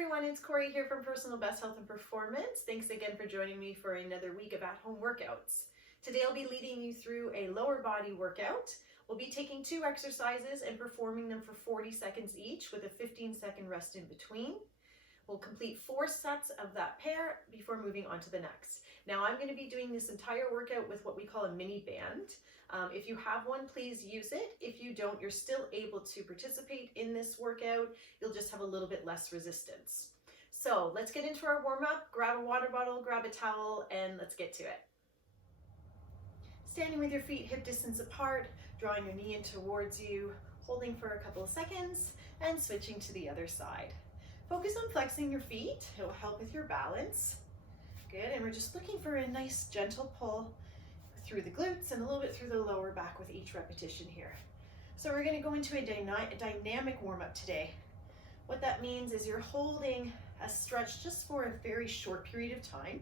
everyone, it's Cory here from Personal Best Health and Performance. Thanks again for joining me for another week of at-home workouts. Today I'll be leading you through a lower body workout. We'll be taking 2 exercises and performing them for 40 seconds each with a 15-second rest in between. We'll complete 4 sets of that pair before moving on to the next. Now I'm going to be doing this entire workout with what we call a mini band. If you have one, please use it. If you don't, you're still able to participate in this workout. You'll just have a little bit less resistance. So let's get into our warm-up. Grab a water bottle, grab a towel, and let's get to it. Standing with your feet hip distance apart, drawing your knee in towards you, holding for a couple of seconds, and switching to the other side. Focus on flexing your feet. It will help with your balance. Good, and we're just looking for a nice gentle pull through the glutes and a little bit through the lower back with each repetition here. So we're going to go into a dynamic warm-up today. What that means is you're holding a stretch just for a very short period of time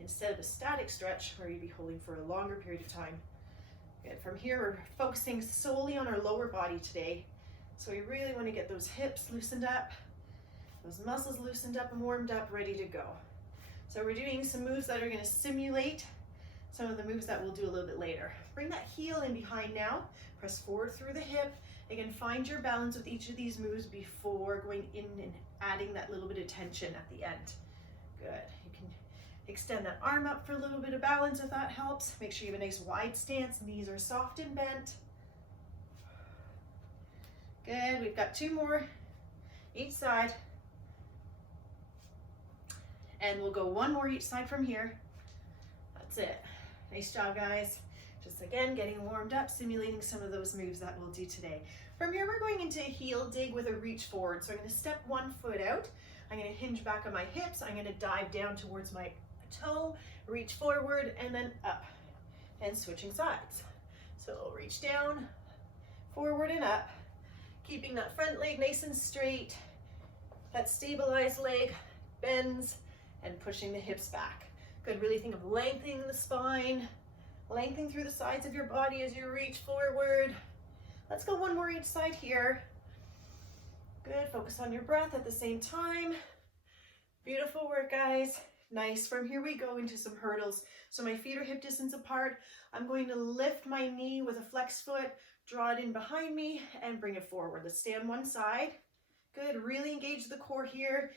instead of a static stretch where you'd be holding for a longer period of time. Good. From here, we're focusing solely on our lower body today. So we really want to get those hips loosened up, those muscles loosened up and warmed up, ready to go. So we're doing some moves that are going to simulate some of the moves that we'll do a little bit later. Bring that heel in behind now, press forward through the hip. Again, find your balance with each of these moves before going in and adding that little bit of tension at the end. Good. You can extend that arm up for a little bit of balance if that helps. Make sure you have a nice wide stance, knees are soft and bent. Good, we've got 2 more each side. And we'll go 1 more each side from here. That's it. Nice job, guys. Just again, getting warmed up, simulating some of those moves that we'll do today. From here, we're going into a heel dig with a reach forward. So I'm going to step 1 foot out. I'm going to hinge back on my hips. I'm going to dive down towards my toe, reach forward, and then up. And switching sides. So I'll reach down, forward and up, keeping that front leg nice and straight. That stabilized leg bends and pushing the hips back. Good, really think of lengthening the spine, lengthening through the sides of your body as you reach forward. Let's go 1 more each side here. Good, focus on your breath at the same time. Beautiful work, guys. Nice. From here we go into some hurdles. So my feet are hip distance apart. I'm going to lift my knee with a flexed foot, draw it in behind me, and bring it forward. Let's stay on one side. Good, really engage the core here.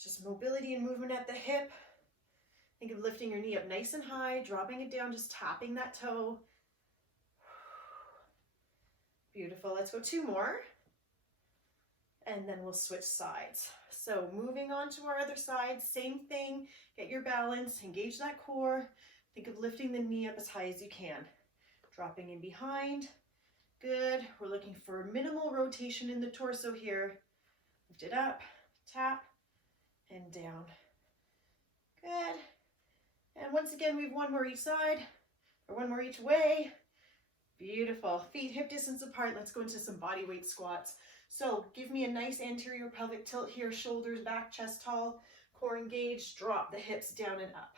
Just mobility and movement at the hip. Think of lifting your knee up nice and high, dropping it down, just tapping that toe. Beautiful. Let's go 2 more. And then we'll switch sides. So moving on to our other side, same thing. Get your balance, engage that core. Think of lifting the knee up as high as you can. Dropping in behind. Good. We're looking for minimal rotation in the torso here. Lift it up, tap, and down. Good. And once again, we have 1 more each side, or 1 more each way. Beautiful. Feet hip distance apart. Let's go into some body weight squats. So give me a nice anterior pelvic tilt here, shoulders back, chest tall, core engaged, drop the hips down and up.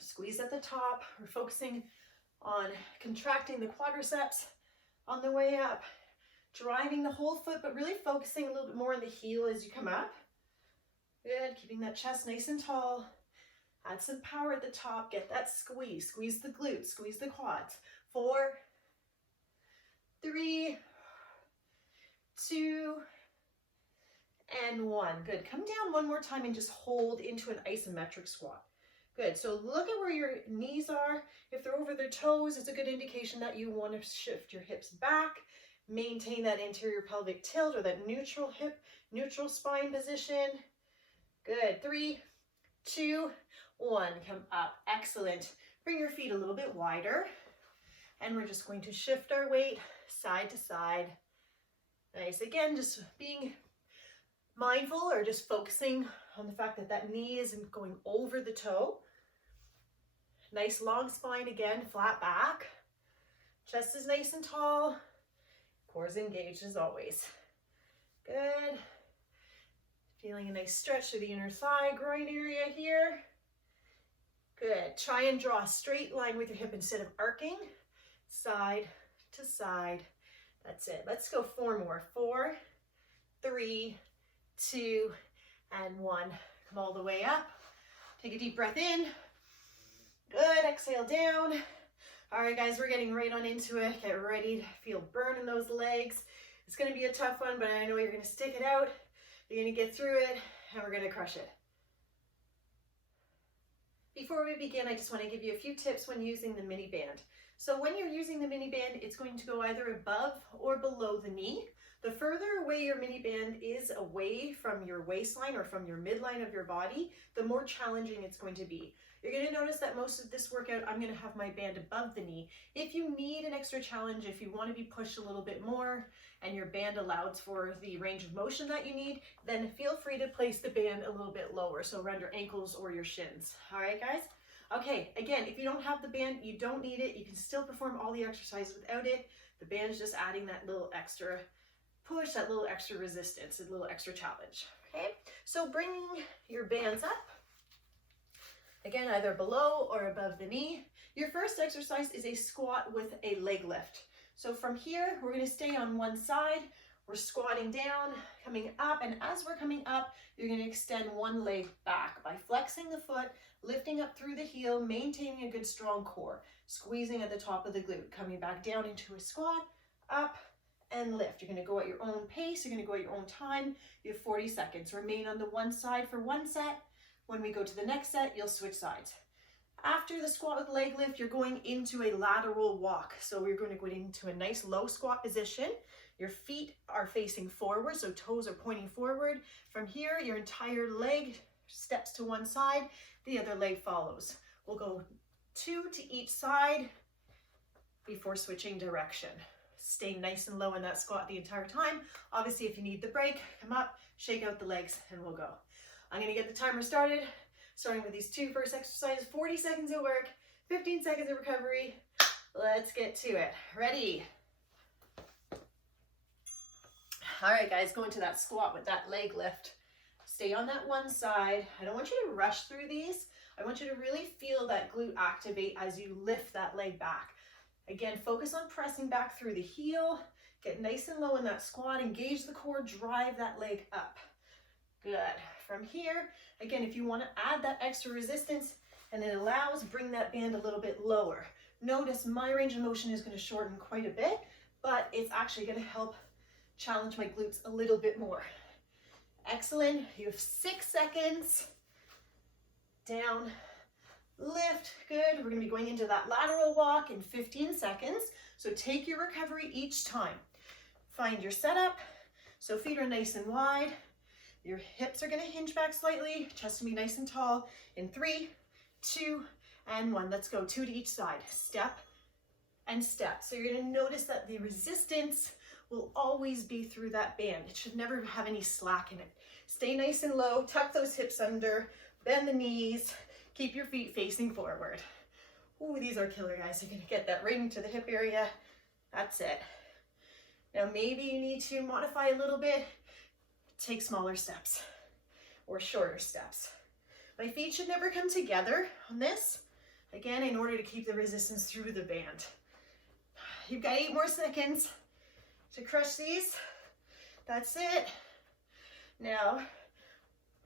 Squeeze at the top. We're focusing on contracting the quadriceps on the way up, driving the whole foot, but really focusing a little bit more on the heel as you come up. Good, keeping that chest nice and tall. Add some power at the top, get that squeeze. Squeeze the glutes, squeeze the quads. 4, 3, 2, and 1. Good, come down 1 more time and just hold into an isometric squat. Good, so look at where your knees are. If they're over their toes, it's a good indication that you want to shift your hips back. Maintain that anterior pelvic tilt or that neutral hip, neutral spine position. Good, 3, 2, 1, come up, excellent. Bring your feet a little bit wider, and we're just going to shift our weight side to side. Nice, again, just being mindful or just focusing on the fact that that knee isn't going over the toe. Nice long spine again, flat back. Chest is nice and tall, core is engaged as always. Good. Feeling a nice stretch through the inner thigh, groin area here. Good. Try and draw a straight line with your hip instead of arcing. Side to side. That's it. Let's go 4 more. 4, 3, 2, and 1. Come all the way up. Take a deep breath in. Good, exhale down. All right, guys, we're getting right on into it. Get ready to feel burn in those legs. It's gonna be a tough one, but I know you're gonna stick it out. You're gonna get through it, and we're gonna crush it. Before we begin, I just wanna give you a few tips when using the mini band. So when you're using the mini band, it's going to go either above or below the knee. The further away your mini band is away from your waistline or from your midline of your body, the more challenging it's going to be. You're going to notice that most of this workout, I'm going to have my band above the knee. If you need an extra challenge, if you want to be pushed a little bit more and your band allows for the range of motion that you need, then feel free to place the band a little bit lower, so around your ankles or your shins. All right, guys? Okay, again, if you don't have the band, you don't need it. You can still perform all the exercises without it. The band is just adding that little extra push, that little extra resistance, a little extra challenge. Okay, so bringing your bands up, again, either below or above the knee. Your first exercise is a squat with a leg lift. So from here, we're going to stay on one side. We're squatting down, coming up, and as we're coming up, you're going to extend one leg back by flexing the foot, lifting up through the heel, maintaining a good strong core, squeezing at the top of the glute, coming back down into a squat, up, and lift. You're going to go at your own pace. You're going to go at your own time. You have 40 seconds. Remain on the one side for one set. When we go to the next set, you'll switch sides. After the squat with leg lift, you're going into a lateral walk. So we're going to go into a nice low squat position. Your feet are facing forward, so toes are pointing forward. From here, your entire leg steps to one side. The other leg follows. We'll go 2 to each side before switching direction. Stay nice and low in that squat the entire time. Obviously, if you need the break, come up, shake out the legs, and we'll go. I'm gonna get the timer started, starting with these 2 first exercises, 40 seconds of work, 15 seconds of recovery. Let's get to it. Ready? All right, guys, go into that squat with that leg lift. Stay on that one side. I don't want you to rush through these. I want you to really feel that glute activate as you lift that leg back. Again, focus on pressing back through the heel. Get nice and low in that squat. Engage the core. Drive that leg up. Good. From here, again, if you want to add that extra resistance and it allows, bring that band a little bit lower. Notice my range of motion is going to shorten quite a bit, but it's actually going to help challenge my glutes a little bit more. Excellent. You have 6 seconds. Down. Lift, good. We're going to be going into that lateral walk in 15 seconds. So take your recovery each time. Find your setup. So feet are nice and wide. Your hips are going to hinge back slightly. Chest will be nice and tall. In 3, 2, and 1. Let's go 2 to each side. Step and step. So you're going to notice that the resistance will always be through that band. It should never have any slack in it. Stay nice and low. Tuck those hips under. Bend the knees. Keep your feet facing forward. Ooh, these are killer, guys. You're gonna get that right into the hip area. That's it. Now maybe you need to modify a little bit. Take smaller steps or shorter steps. My feet should never come together on this. Again, in order to keep the resistance through the band. You've got 8 more seconds to crush these. That's it. Now,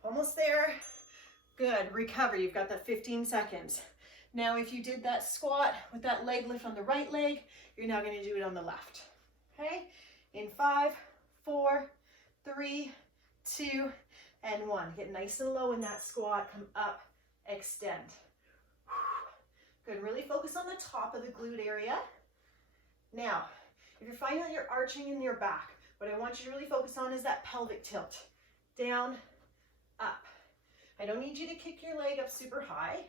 almost there. Good, recover, you've got that 15 seconds. Now, if you did that squat with that leg lift on the right leg, you're now gonna do it on the left, okay? In 5, 4, 3, 2, and 1. Get nice and low in that squat, come up, extend. Good, really focus on the top of the glute area. Now, if you're finding that you're arching in your back, what I want you to really focus on is that pelvic tilt. Down, up. I don't need you to kick your leg up super high.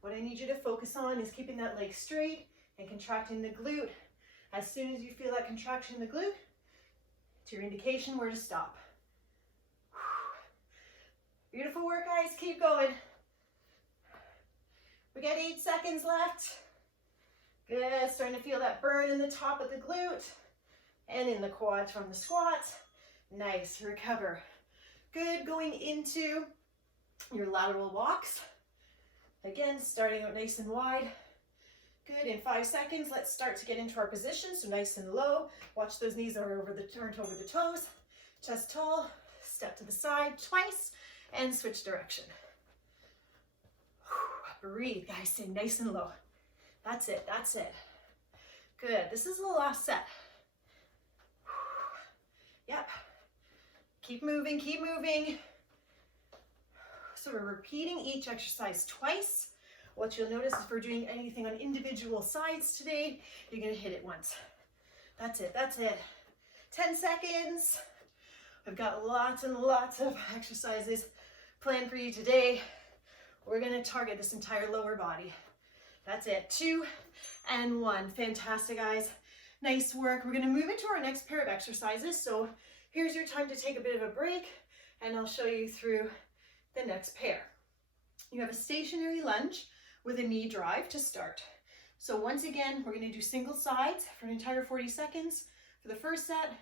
What I need you to focus on is keeping that leg straight and contracting the glute. As soon as you feel that contraction in the glute, it's your indication where to stop. Beautiful work, guys. Keep going. We got 8 seconds left. Good. Starting to feel that burn in the top of the glute and in the quads from the squats. Nice. Recover. Good. Going into your lateral walks. Again, starting out nice and wide. Good, in 5 seconds, let's start to get into our position. So nice and low. Watch those knees are turned over the toes. Chest tall, step to the side twice, and switch direction. Breathe, guys, stay nice and low. That's it, that's it. Good, this is the last set. Yep. Keep moving, keep moving. So we're repeating each exercise twice. What you'll notice if we're doing anything on individual sides today, you're gonna hit it once. That's it, that's it. 10 seconds. I've got lots and lots of exercises planned for you today. We're gonna target this entire lower body. That's it, 2 and 1. Fantastic, guys. Nice work. We're gonna move into our next pair of exercises. So here's your time to take a bit of a break, and I'll show you through the next pair. You have a stationary lunge with a knee drive to start. So once again, we're gonna do single sides for an entire 40 seconds for the first set,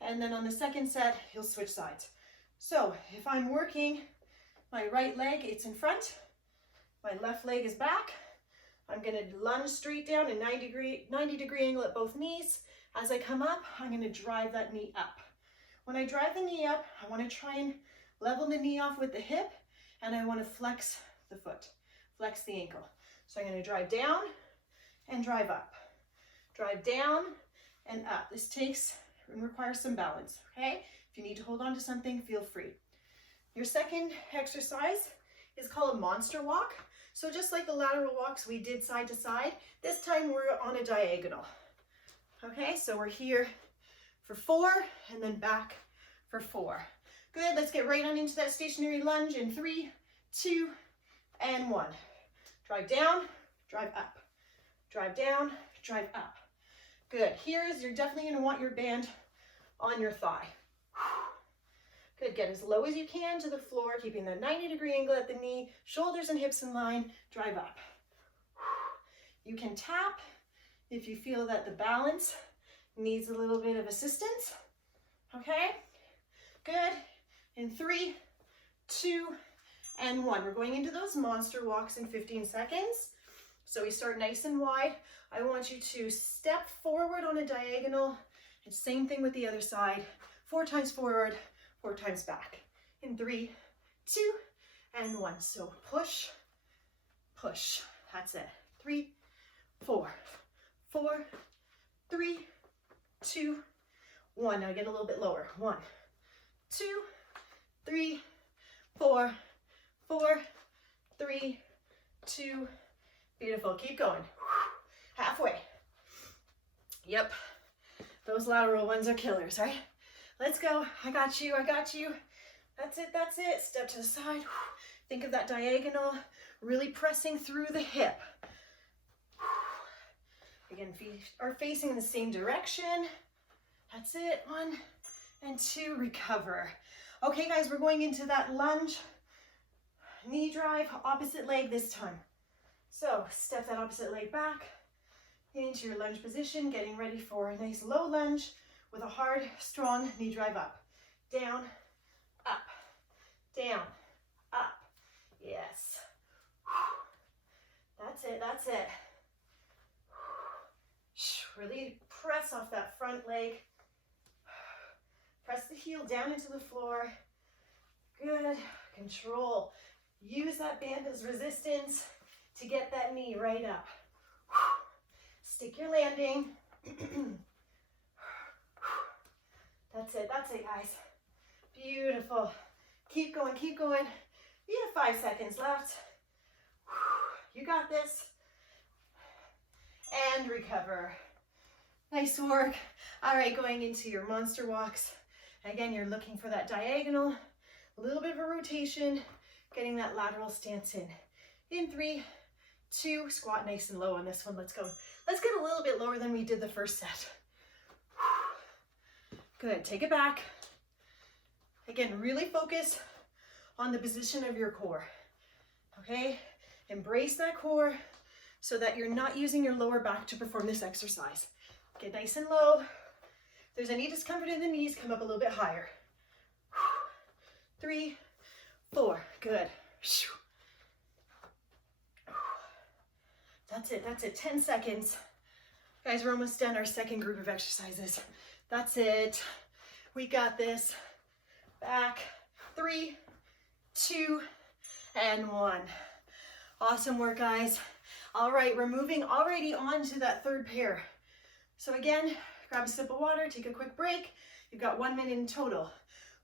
and then on the second set, you'll switch sides. So if I'm working my right leg, it's in front, my left leg is back, I'm gonna lunge straight down, a 90-degree angle at both knees. As I come up, I'm gonna drive that knee up. When I drive the knee up, I wanna try and level the knee off with the hip, and I wanna flex the foot, flex the ankle. So I'm gonna drive down and drive up. Drive down and up. This takes and requires some balance, okay? If you need to hold on to something, feel free. Your second exercise is called a monster walk. So just like the lateral walks we did side to side, this time we're on a diagonal. Okay, so we're here for 4 and then back for 4. Good, let's get right on into that stationary lunge in 3, 2, and 1. Drive down, drive up. Drive down, drive up. Good, you're definitely gonna want your band on your thigh. Good, get as low as you can to the floor, keeping the 90-degree angle at the knee, shoulders and hips in line, drive up. You can tap if you feel that the balance needs a little bit of assistance, okay? Good, in 3, 2, and 1. We're going into those monster walks in 15 seconds. So we start nice and wide. I want you to step forward on a diagonal, and same thing with the other side. 4 times forward, 4 times back. In 3, 2, and 1. So push, push. That's it. 3, 4, 4, 3, 2, 1. Now get a little bit lower. 1, 2, 3, 4, 4, 3, 2. Beautiful. Keep going. Halfway. Yep. Those lateral ones are killers, right? Let's go. I got you. I got you. That's it. That's it. Step to the side. Think of that diagonal, really pressing through the hip. Again, feet are facing in the same direction. That's it. 1 and 2. Recover. Okay, guys, we're going into that lunge. Knee drive, opposite leg this time. So step that opposite leg back into your lunge position, getting ready for a nice low lunge with a hard, strong knee drive up. Down, up, down, up. Yes. That's it, that's it. Really press off that front leg. Press the heel down into the floor. Good. Control. Use that band as resistance to get that knee right up. Stick your landing. That's it, guys. Beautiful. Keep going, keep going. You have 5 seconds left. You got this. And recover. Nice work. All right, going into your monster walks. Again, you're looking for that diagonal, a little bit of a rotation, getting that lateral stance in. In 3, 2, squat nice and low on this one. Let's go. Let's get a little bit lower than we did the first set. Good, take it back. Again, really focus on the position of your core, okay? Embrace that core so that you're not using your lower back to perform this exercise. Get nice and low. If there's any discomfort in the knees, come up a little bit higher. 3, 4, good. That's it, that's it, 10 seconds. Guys, we're almost done our second group of exercises. That's it. We got this. Back. 3, and 1. Awesome work, guys. All right, we're moving already on to that third pair. So again, grab a sip of water, take a quick break. You've got 1 minute in total.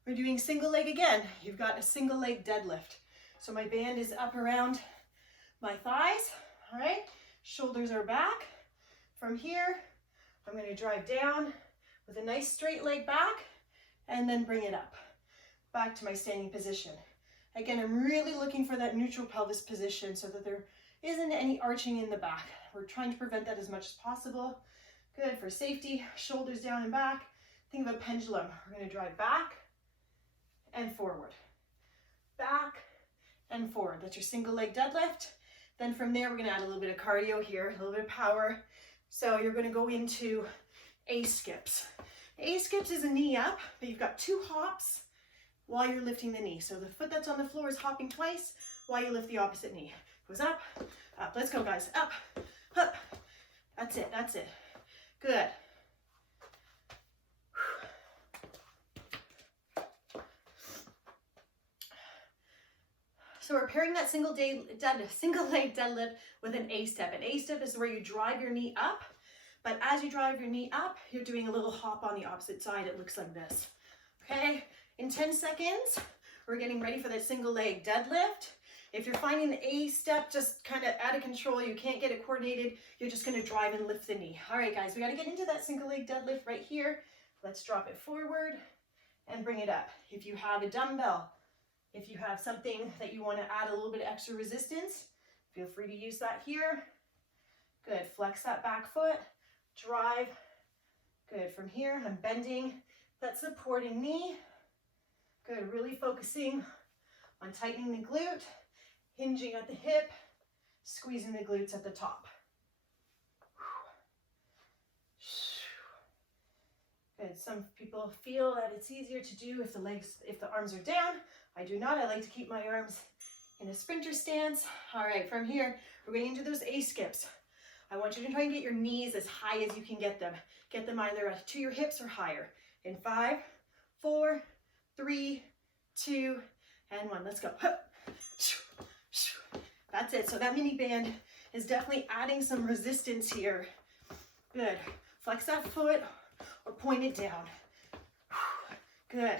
We're doing single leg again. You've got a single leg deadlift. So my band is up around my thighs, all right? Shoulders are back. From here, I'm gonna drive down with a nice straight leg back and then bring it up, back to my standing position. Again, I'm really looking for that neutral pelvis position so that there isn't any arching in the back. We're trying to prevent that as much as possible. Good, for safety, shoulders down and back. Think of a pendulum. We're gonna drive back and forward. Back and forward. That's your single leg deadlift. Then from there, we're gonna add a little bit of cardio here, a little bit of power. So you're gonna go into A skips. A skips is a knee up, but you've got 2 hops while you're lifting the knee. So the foot that's on the floor is hopping twice while you lift the opposite knee. Goes up, up. Let's go, guys. Up, up. That's it, that's it. Good. So we're pairing that single leg deadlift with an A step. An A step is where you drive your knee up, but as you drive your knee up, you're doing a little hop on the opposite side. It looks like this. Okay, in 10 seconds, we're getting ready for that single leg deadlift. If you're finding the A step just kind of out of control, you can't get it coordinated, you're just gonna drive and lift the knee. All right, guys, we gotta get into that single leg deadlift right here. Let's drop it forward and bring it up. If you have a dumbbell, if you have something that you wanna add a little bit of extra resistance, feel free to use that here. Good, flex that back foot, drive. Good, from here, I'm bending that supporting knee. Good, really focusing on tightening the glute, hinging at the hip, squeezing the glutes at the top. Good, some people feel that it's easier to do if the arms are down. I do not, I like to keep my arms in a sprinter stance. All right, from here, we're going into those A skips. I want you to try and get your knees as high as you can get them. Get them either to your hips or higher. In 5, 4, 3, 2, and 1. Let's go. That's it. So that mini band is definitely adding some resistance here. Good. Flex that foot or point it down. Good.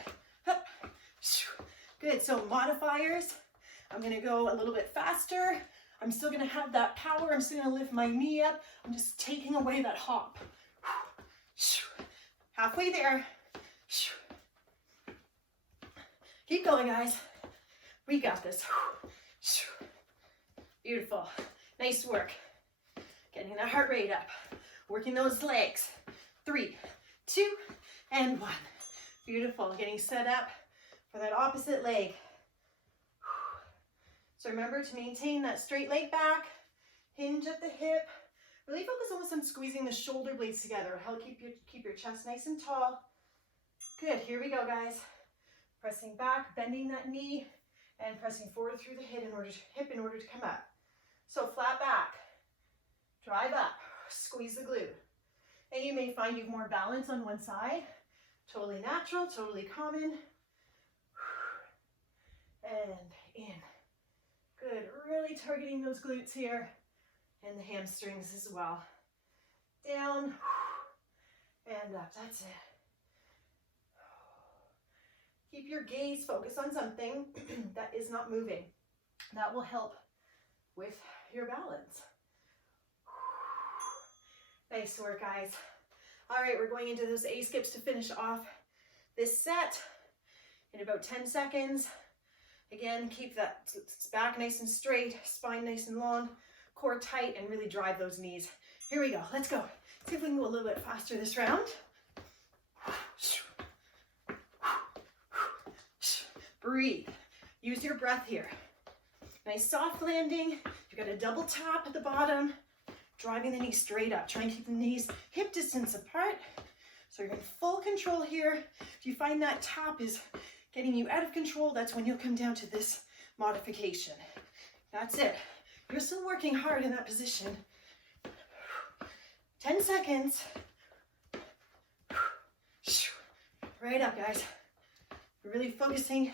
Good. So modifiers. I'm going to go a little bit faster. I'm still going to have that power. I'm still going to lift my knee up. I'm just taking away that hop. Halfway there. Keep going, guys. We got this. Beautiful. Nice work. Getting that heart rate up. Working those legs. 3, 2, and 1. Beautiful. Getting set up for that opposite leg. So remember to maintain that straight leg back, hinge at the hip. Really focus almost on squeezing the shoulder blades together. Help keep your chest nice and tall. Good, here we go, guys. Pressing back, bending that knee, and pressing forward through the hip in order to come up. So flat back, drive up, squeeze the glute. And you may find you have more balance on one side. Totally natural, totally common. And in. Good, really targeting those glutes here and the hamstrings as well. Down and up, that's it. Keep your gaze focused on something that is not moving. That will help with your balance. Nice work, guys. All right, we're going into those A skips to finish off this set in about 10 seconds. Again, keep that back nice and straight, spine nice and long, core tight, and really drive those knees. Here we go, let's go. See if we can go a little bit faster this round. Breathe, use your breath here. Nice soft landing. You've got a double tap at the bottom, driving the knees straight up. Try and keep the knees hip distance apart. So you're in full control here. If you find that tap is getting you out of control, that's when you'll come down to this modification. That's it. You're still working hard in that position. 10 seconds. Right up, guys. We're really focusing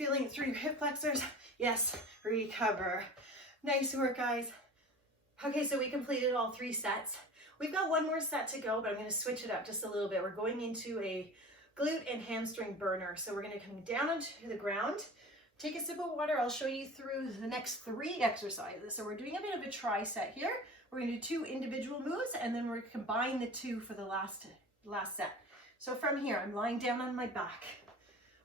Feeling it through your hip flexors. Yes, recover. Nice work, guys. Okay, so we completed all 3 sets. We've got one more set to go, but I'm going to switch it up just a little bit. We're going into a glute and hamstring burner. So we're going to come down onto the ground, take a sip of water. I'll show you through the next 3 exercises. So we're doing a bit of a tri set here. We're going to do 2 individual moves, and then we're going to combine the 2 for the last set. So from here, I'm lying down on my back.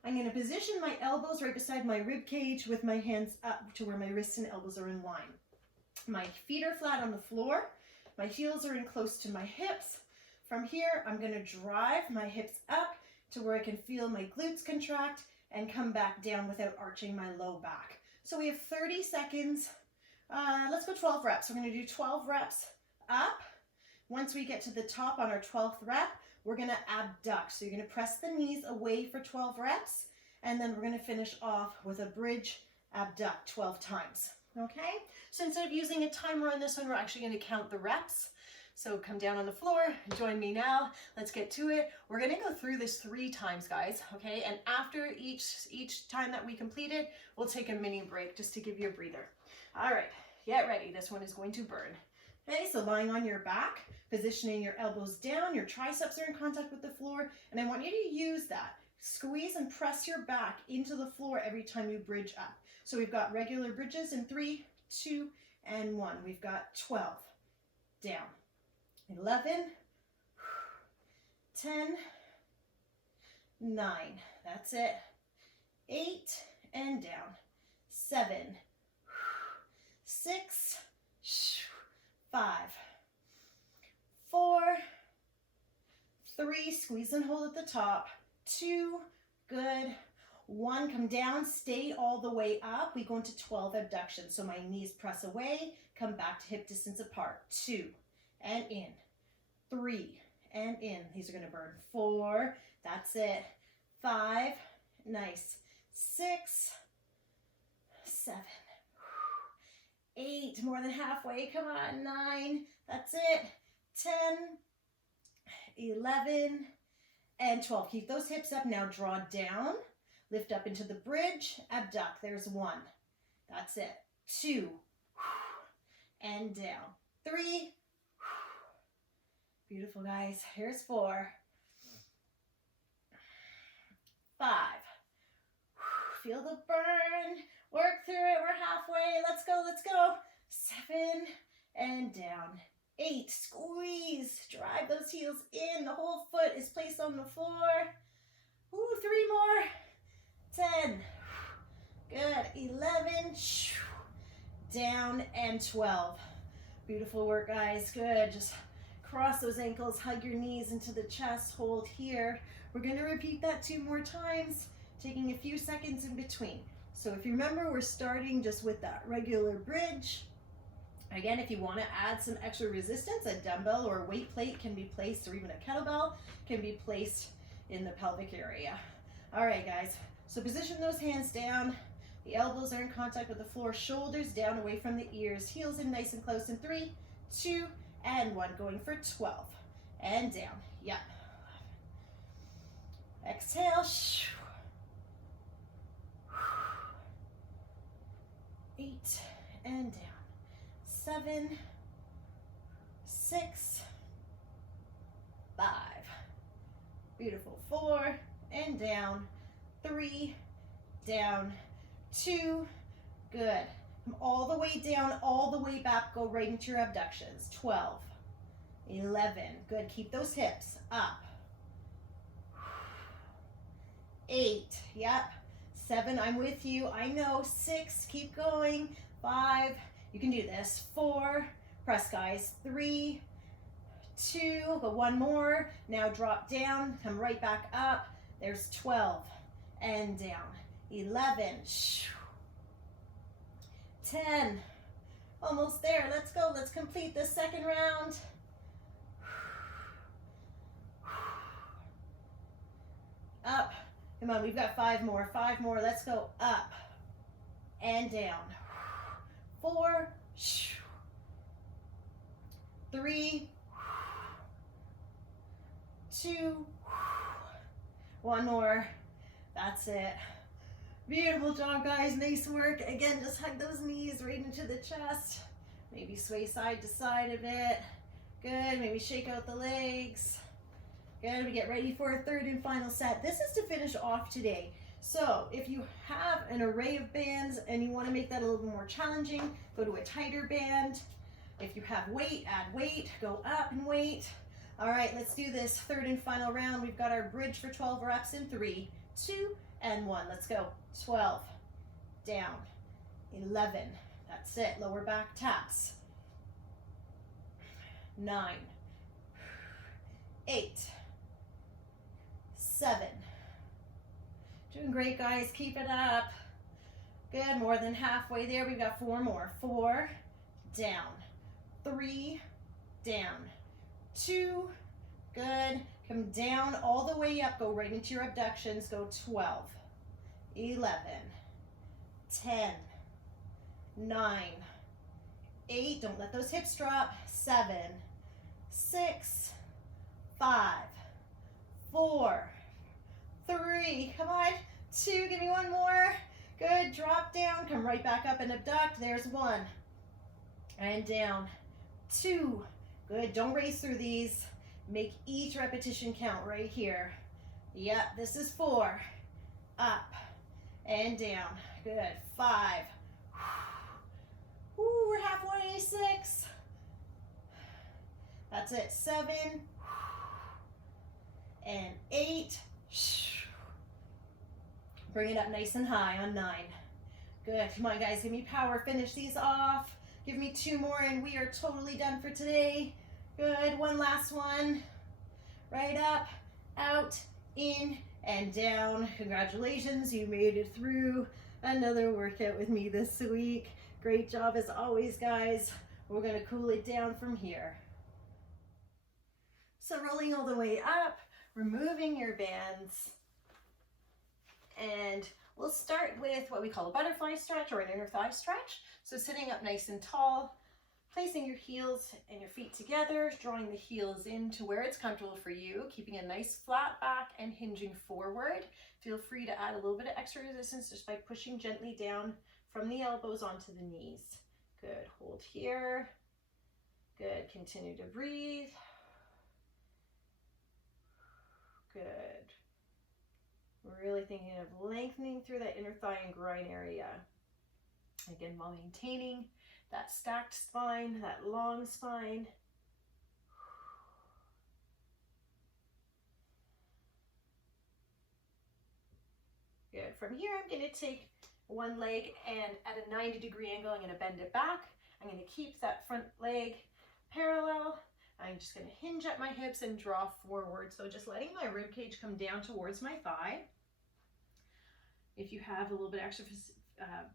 I'm going to position my elbows right beside my rib cage with my hands up to where my wrists and elbows are in line. My feet are flat on the floor. My heels are in close to my hips. From here, I'm going to drive my hips up to where I can feel my glutes contract and come back down without arching my low back. So we have 30 seconds. Let's go 12 reps. We're going to do 12 reps up. Once we get to the top on our 12th rep, we're going to abduct. So you're going to press the knees away for 12 reps, and then we're going to finish off with a bridge abduct 12 times. Okay? So instead of using a timer on this one, we're actually going to count the reps. So come down on the floor, join me now. Let's get to it. We're going to go through this 3 times, guys, okay? And after each time that we complete it, we'll take a mini break just to give you a breather. All right, get ready. This one is going to burn. Okay, so lying on your back, positioning your elbows down, your triceps are in contact with the floor, and I want you to use that. Squeeze and press your back into the floor every time you bridge up. So we've got regular bridges in 3, 2, and 1. We've got 12, down, 11, 10, 9, that's it, 8, and down, 7, 6, 5, 4, 3, squeeze and hold at the top, 2, good, 1, come down, stay all the way up. We go into 12 abductions. So my knees press away, come back to hip distance apart, 2, and in, 3, and in. These are going to burn. 4, that's it, 5, nice, 6, 7, 8, more than halfway, come on, 9, that's it, 10, 11, and 12. Keep those hips up. Now draw down, lift up into the bridge, abduct. There's 1, that's it, 2, and down, 3, beautiful, guys. Here's 4, 5, feel the burn, work through it, we're halfway, let's go, 7, and down, 8, squeeze, drive those heels in, the whole foot is placed on the floor, 3 more, 10, good, 11, down, and 12, beautiful work, guys, good, just cross those ankles, hug your knees into the chest, hold here. We're going to repeat that 2 more times, taking a few seconds in between. So if you remember, we're starting just with that regular bridge. Again, if you want to add some extra resistance, a dumbbell or a weight plate can be placed, or even a kettlebell can be placed in the pelvic area. All right, guys, so position those hands down. The elbows are in contact with the floor, shoulders down away from the ears, heels in nice and close in 3, 2, and 1, going for 12, and down, yep. Exhale, 8, and down, 7, 6, 5, beautiful, 4, and down, 3, down, 2, good. Come all the way down, all the way back, go right into your abductions. 12, 11, good, keep those hips up. 8, yep. 7, I'm with you, I know. 6, keep going. 5, you can do this. 4, press, guys. 3, 2, go 1 more. Now drop down, come right back up. There's 12, and down. 11, 10, almost there. Let's go. Let's complete the second round. Up. Come on, we've got 5 more. 5 more. Let's go. Up and down. 4, 3, 2, 1 more. That's it. Beautiful job, guys. Nice work. Again, just hug those knees right into the chest. Maybe sway side to side a bit. Good. Maybe shake out the legs. Good. We get ready for a third and final set. This is to finish off today. So if you have an array of bands and you want to make that a little bit more challenging, go to a tighter band. If you have weight, add weight. Go up in weight. All right, let's do this third and final round. We've got our bridge for 12 reps in 3, 2, and 1. Let's go. 12, down, 11. That's it. Lower back taps. 9, 8, 7. Doing great, guys. Keep it up. Good. More than halfway there. We've got 4 more. 4, down, 3, down, 2, good. Come down all the way up. Go right into your abductions. Go 12, 11, 10, 9, 8. Don't let those hips drop. 7, 6, 5, 4, 3. Come on. 2. Give me 1 more. Good. Drop down. Come right back up and abduct. There's 1. And down. 2. Good. Don't race through these. Make each repetition count right here. Yep. This is 4. Up and down. Good. 5. Ooh, we're halfway. 6. That's it. 7. And 8. Bring it up nice and high on 9. Good. Come on, guys. Give me power. Finish these off. Give me 2 more and we are totally done for today. Good. 1 last one. Right up, out, in, and down. Congratulations. You made it through another workout with me this week. Great job as always, guys. We're going to cool it down from here. So rolling all the way up, removing your bands. And we'll start with what we call a butterfly stretch or an inner thigh stretch. So sitting up nice and tall, placing your heels and your feet together, drawing the heels in to where it's comfortable for you, keeping a nice flat back and hinging forward. Feel free to add a little bit of extra resistance just by pushing gently down from the elbows onto the knees. Good. Hold here. Good. Continue to breathe. Good. We're really thinking of lengthening through that inner thigh and groin area. Again, while maintaining that stacked spine, that long spine. Good. From here, I'm going to take one leg and at a 90-degree angle, I'm going to bend it back. I'm going to keep that front leg parallel. I'm just going to hinge at my hips and draw forward. So just letting my rib cage come down towards my thigh. If you have a little bit extra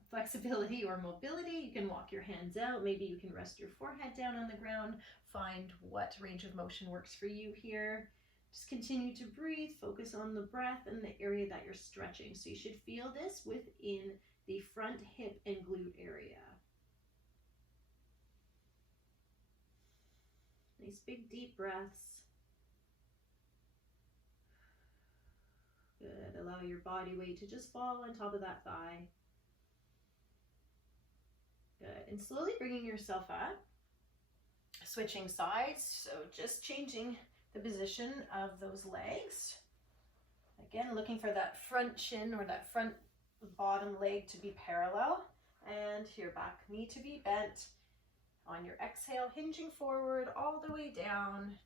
flexibility or mobility, you can walk your hands out. Maybe you can rest your forehead down on the ground. Find what range of motion works for you here. Just continue to breathe. Focus on the breath and the area that you're stretching. So you should feel this within the front hip and glute area. Nice big deep breaths. Good. Allow your body weight to just fall on top of that thigh. Good. And slowly bringing yourself up. Switching sides. So just changing the position of those legs. Again, looking for that front shin or that front bottom leg to be parallel. And your back knee to be bent. On your exhale, hinging forward all the way down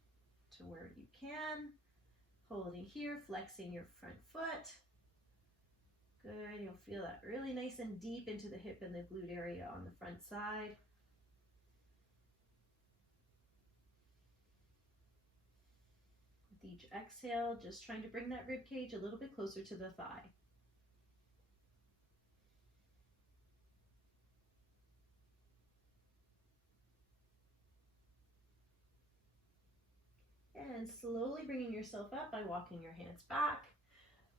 to where you can. Holding here, flexing your front foot. Good. You'll feel that really nice and deep into the hip and the glute area on the front side. With each exhale, just trying to bring that rib cage a little bit closer to the thigh. And slowly bringing yourself up by walking your hands back.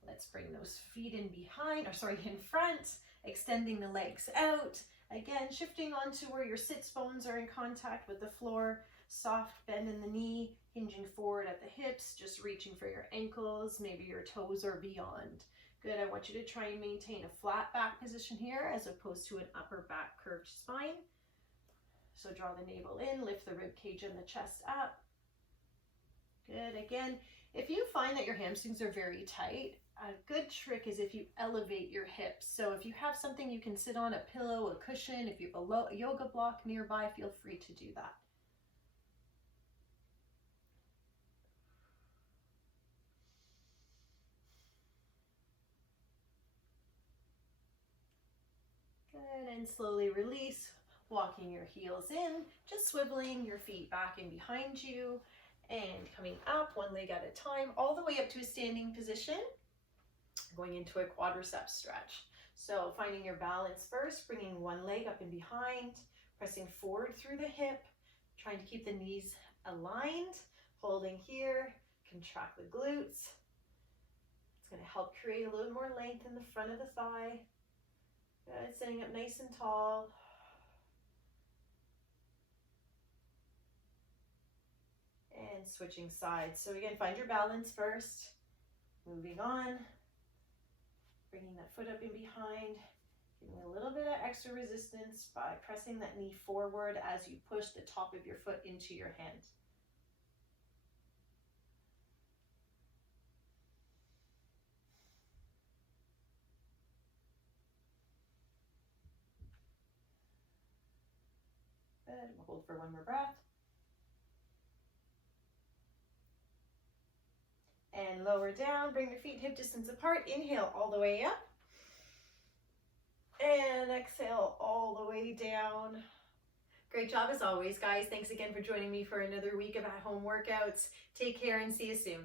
Let's bring those feet in behind, in front, extending the legs out. Again, shifting onto where your sits bones are in contact with the floor. Soft bend in the knee, hinging forward at the hips, just reaching for your ankles, maybe your toes are beyond. Good, I want you to try and maintain a flat back position here as opposed to an upper back curved spine. So draw the navel in, lift the rib cage and the chest up. Good, again, if you find that your hamstrings are very tight, a good trick is if you elevate your hips. So if you have something you can sit on, a pillow, a cushion, if you have a yoga block nearby, feel free to do that. Good, and slowly release, walking your heels in, just swiveling your feet back and behind you, and coming up one leg at a time, all the way up to a standing position, going into a quadricep stretch. So finding your balance first, bringing one leg up and behind, pressing forward through the hip, trying to keep the knees aligned, holding here, contract the glutes. It's going to help create a little more length in the front of the thigh. Good, sitting up nice and tall. And switching sides. So again, find your balance first. Moving on. Bringing that foot up and behind. Giving a little bit of extra resistance by pressing that knee forward as you push the top of your foot into your hand. Good. We'll hold for one more breath. And lower down, bring your feet hip distance apart. Inhale all the way up. And exhale all the way down. Great job as always, guys. Thanks again for joining me for another week of at-home workouts. Take care and see you soon.